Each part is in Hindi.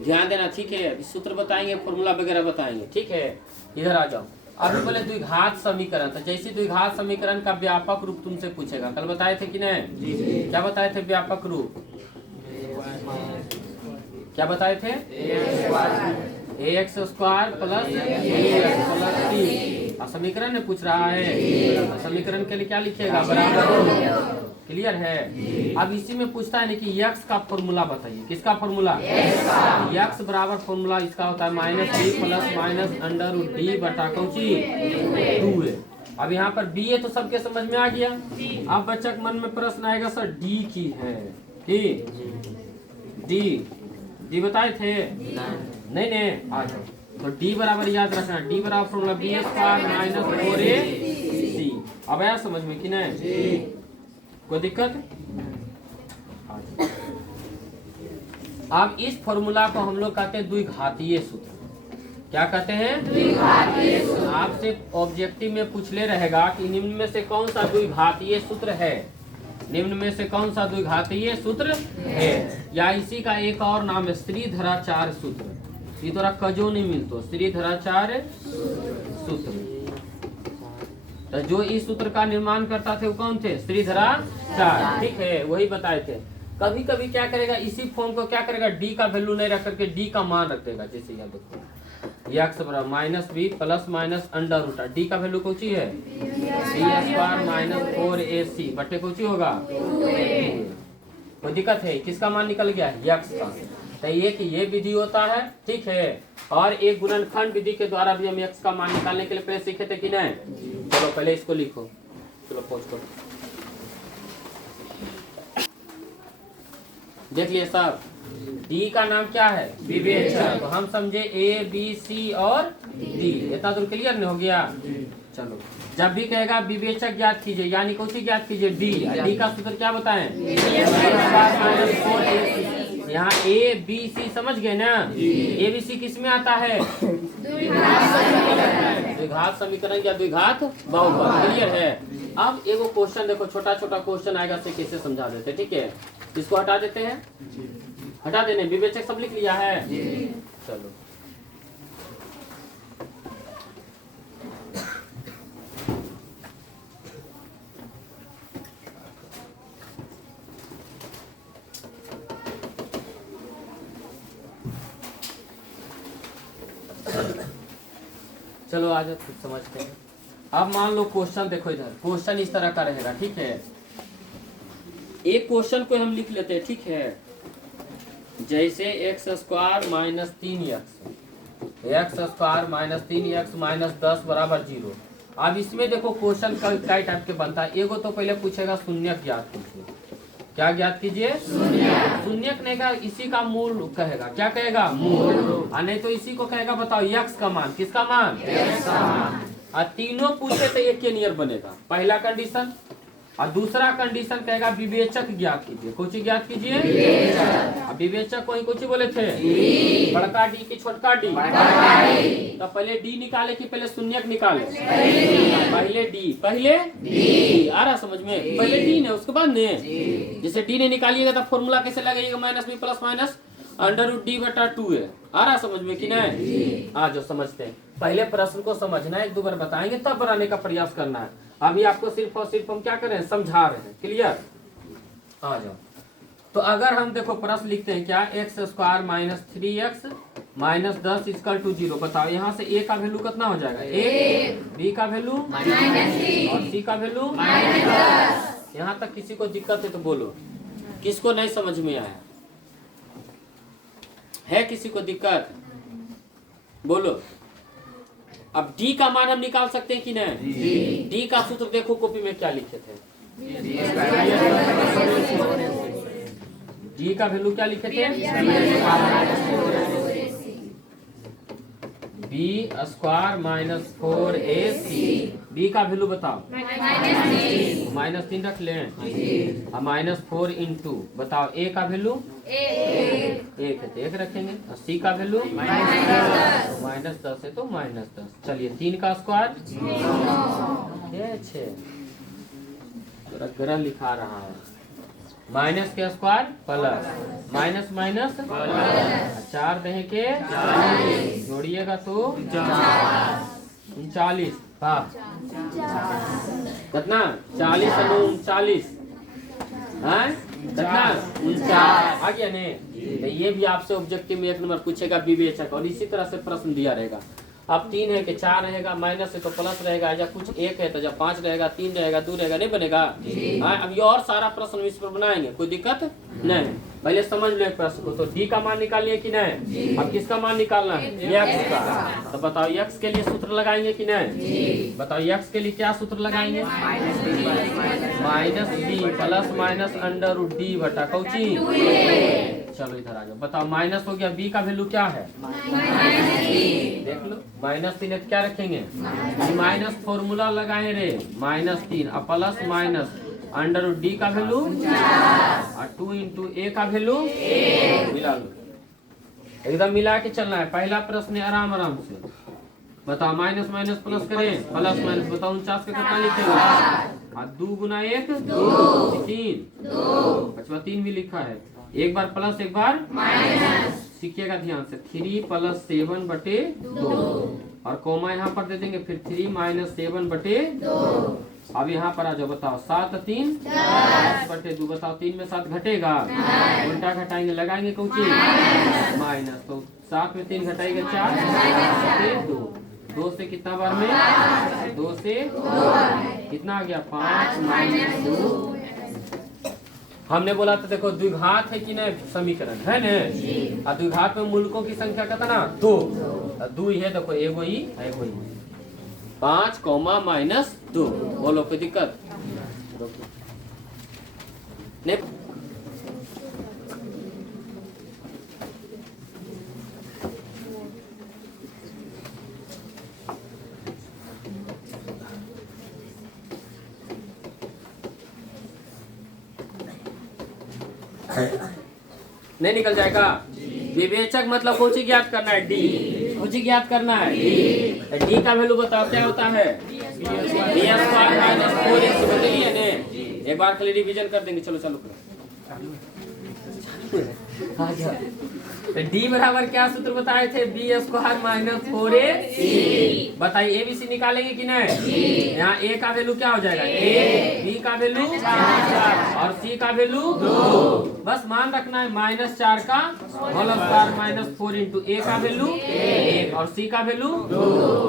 ध्यान देना, ठीक है। सूत्र बताएंगे, फॉर्मूला वगैरह बताएंगे, ठीक है। इधर आ जाओ। अभी बोले द्विघात समीकरण, तो जैसे द्विघात समीकरण का व्यापक रूप तुमसे पूछेगा। कल बताए थे कि नहीं? क्या बताए थे व्यापक रूप? क्या बताए थे? ax स्क्वायर प्लस b समीकरण में पूछ रहा है। समीकरण के लिए क्या लिखिएगा? बराबर। क्लियर है? अब इसी में पूछता है कि x का फॉर्मूला बताइए। किसका फॉर्मूला? x बराबर फॉर्मूला इसका होता है minus B plus minus under root D बटा कौची 2 है। अब यहाँ पर b है तो सबके समझ में आ गया। अब बच्चा के मन में प्रश्न आएगा, सर d की है कि डी बताए थे? नहीं आ जाओ। तो डी बराबर याद रखना, डी बराबर formula B square minus 4ac। अब आया समझ में कि नहीं? कोई दिक्कत? अब इस फॉर्मूला को हम लोग कहते हैं द्विघातीय सूत्र। क्या कहते हैं? द्विघातीय सूत्र। आपसे ऑब्जेक्टिव में पूछ ले रहेगा कि निम्न में से कौन सा द्विघातीय सूत्र है। निम्न में से कौन सा द्विघातीय सूत्र है, या इसी का एक और नाम है श्रीधराचार्य सूत्र। ये तोरा कजो नहीं मिलतो, श्रीधराचार्य सूत्र। तो जो इस सूत्र का निर्माण करता थे वो कौन थे? श्रीधराचार्य, ठीक है। वही बताए थे। कभी कभी क्या करेगा, इसी फॉर्म को क्या करेगा, डी का वैल्यू नहीं रख करके डी का मान रख देगा। जैसे यहाँ देखो x बराबर minus B plus minus under root, D का वैल्यू कौन सी है? बी स्क्वायर माइनस 4ac बटे कौन सी होगा? कोई दिक्कत है? किसका मान निकल गया? x का। तो ये विधि होता है, ठीक है। और एक गुणनखंड विधि के द्वारा भी हम x का मान निकालने के लिए पहले सीखे थे कि नहीं? चलो पहले इसको लिखो, चलो पोस्ट करो। देख लिए साहब, डी का नाम क्या है? विवेचक। तो हम समझे ए बी सी और डी। इतना दूर क्लियर नहीं हो गया? चलो, जब भी कहेगा विवेचक ज्ञात कीजिए, यानी कौन सी ज्ञात कीजिए? डी। डी का सूत्र क्या बताएं? यहाँ ए बी सी समझ गए ना? ए बी सी किस में आता है? द्विघात समीकरण या द्विघात बहुपद। क्लियर है? अब एगो क्वेश्चन देखो, छोटा छोटा क्वेश्चन आएगा, से कैसे समझा देते, ठीक है। इसको हटा देते हैं, हटा देने। विवेचक सब लिख लिया है? चलो, चलो आज खुद समझते हैं। अब मान लो क्वेश्चन देखो, इधर क्वेश्चन इस तरह का रहेगा, ठीक है। एक क्वेश्चन को हम लिख लेते हैं, ठीक है। जैसे x square minus 3x square minus 3x minus 10 बराबर 0। अब इसमें देखो क्वेश्चन कई टाइप के बनता है। एगो तो पहले पूछेगा शून्यक ज्ञात कीजिए। क्या ज्ञात कीजिए? शून्यक नहीं का, इसी का मूल कहेगा। क्या कहेगा? मूल। और नहीं तो इसी को कहेगा बताओ x का मान। किसका मान? और तीनों पूछे तो एक के नियर बनेगा, पहला कंडीशन। और दूसरा कंडीशन कहेगा विवेचक ज्ञात कीजिए। कौन सी ज्ञात कीजिए? विवेचक को कौन सी बोले थे? बड़का डी की छोटका डी? तो पहले डी निकाले कि पहले शून्यक निकाले? पहले डी। आ रहा समझ में? पहले डी ने, उसके बाद ने। जैसे डी ने निकालिएगा तो फॉर्मूला कैसे लगेगा? Minus B plus minus under root D बटा 2 है। आ रहा समझ में कि नहीं? आ जाओ समझते हैं। पहले प्रश्न को समझना है, एक दो बार बताएंगे तब बनाने का प्रयास करना है। अभी आपको सिर्फ और सिर्फ हम क्या कर रहे हैं? समझा रहे हैं। क्लियर? आ जाओ। तो अगर हम देखो प्रश्न लिखते हैं क्या, X square minus 3x minus 10 equal to 0। बताओ यहाँ से a का वैल्यू कितना हो जाएगा? 1, b का वैल्यू और c का वैल्यू। यहाँ तक किसी को दिक्कत है तो बोलो, किसको नहीं समझ में आया है? किसी को दिक्कत? बोलो। अब d का मान हम निकाल सकते हैं कि नहीं? d का सूत्र देखो कॉपी में क्या लिखे थे। d का वैल्यू क्या लिखे थे? b square minus 4ac। b का वैल्यू बताओ। -3 रख लें। और -4 इंटू बताओ a का वैल्यू 1 है तो 1 रखेंगे। और c का वैल्यू -10 है तो -10। चलिए 3 का स्क्वायर 6 थोड़ा गलत लिखा रहा है। माइनस के स्क्वायर प्लस माइनस माइनस 4 दहे के जोड़िएगा तो 39। हाँ कितना 40 39 कितना 49 आ गया ने। तो ये भी आपसे ऑब्जेक्टिव में 1 नंबर पूछेगा विवेचक, और इसी तरह से प्रश्न दिया रहेगा। अब 3 है कि 4 रहेगा, माइनस है तो प्लस रहेगा, या कुछ 1 है तो जब 5 रहेगा, 3 रहेगा, 2 रहेगा, नहीं बनेगा। हाँ अब ये और सारा प्रश्न इस पर बनाएंगे, कोई दिक्कत नहीं। पहले समझ लो एक प्रश्न को, तो डी का मान निकालिए कि नहीं। अब किसका मान निकालना है, एक्स का। तो बताओ एक्स के लिए सूत्र लगाएंगे कि नहीं। बताओ एक्स के लिए क्या सूत्र लगाएंगे, minus B plus minus under root D बटा कौची। चलो इधर आ जाओ, बताओ माइनस हो गया, बी का वैल्यू क्या है, देख लो -3 क्या रखेंगे, माइनस फॉर्मूला लगाए रे -3 और plus minus under root D का वैल्यू और 2 इंटू ए का वैल्यू मिला लो, एकदम मिला के चलना है। पहला प्रश्न है आराम आराम से। बताओ माइनस माइनस प्लस करें, प्लस माइनस बताओ 49 का कितना लिखेगा, 2 गुना 1 2 3 अच्छा 3 भी लिखा है, एक बार प्लस एक बार माइनस। सीखिएगा ध्यान से, 3 + 7 बटे 2 और कोमा यहाँ पर दे देंगे, फिर 3 - 7 बटे 2। अब यहाँ पर आ जाओ, बताओ 7 3 10 बटे 2। बताओ 3 में 7 घटेगा, उल्टा घटाएंगे, लगाएंगे कौची माइनस, तो 7 में 3 घटाएंगे 4 बटे 2। 2 से कितना बार में, 2 से कितना आ गया 5 - 2। हमने बोला था देखो द्विघात है कि नहीं, समीकरण है न, और द्विघात में मूलकों की संख्या कितना 2, 2 ही है, देखो एगो ही 5 - 2। बोलो कोई दिक्कत नहीं। नहीं निकल जाएगा। विवेचक मतलब कोची ज्ञात करना है, डी कोची ज्ञात करना है, डी का वैल्यू बताओ क्या होता है, बदलिए ने, एक बार खाली रिवीजन कर देंगे। चलो चलो डी बराबर क्या सूत्र बताए थे, b² - 4ac। बताइए ABC निकालेंगे कि नहीं। यहाँ a का वैल्यू क्या हो जाएगा, a, b का वैल्यू और c का वैल्यू 2। बस मान रखना है -4 का होल स्क्वायर -4 इंटू a का वैल्यू 1 और c का वैल्यू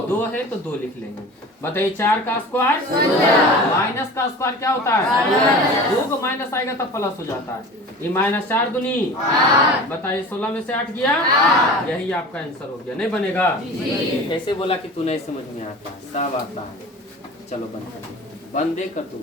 2 है तो 2 लिख लेंगे। बताइए 4 का स्क्वायर माइनस का स्क्वायर क्या होता है, 2 को माइनस आएगा तब प्लस हो जाता है। ये -4 दूनी, बताइए 16 में से 8 गया, यही आपका आंसर हो गया। नहीं बनेगा, कैसे बोला कि तू नहीं समझ में आता है, सब आता है। चलो बंद कर दे कर दूँ।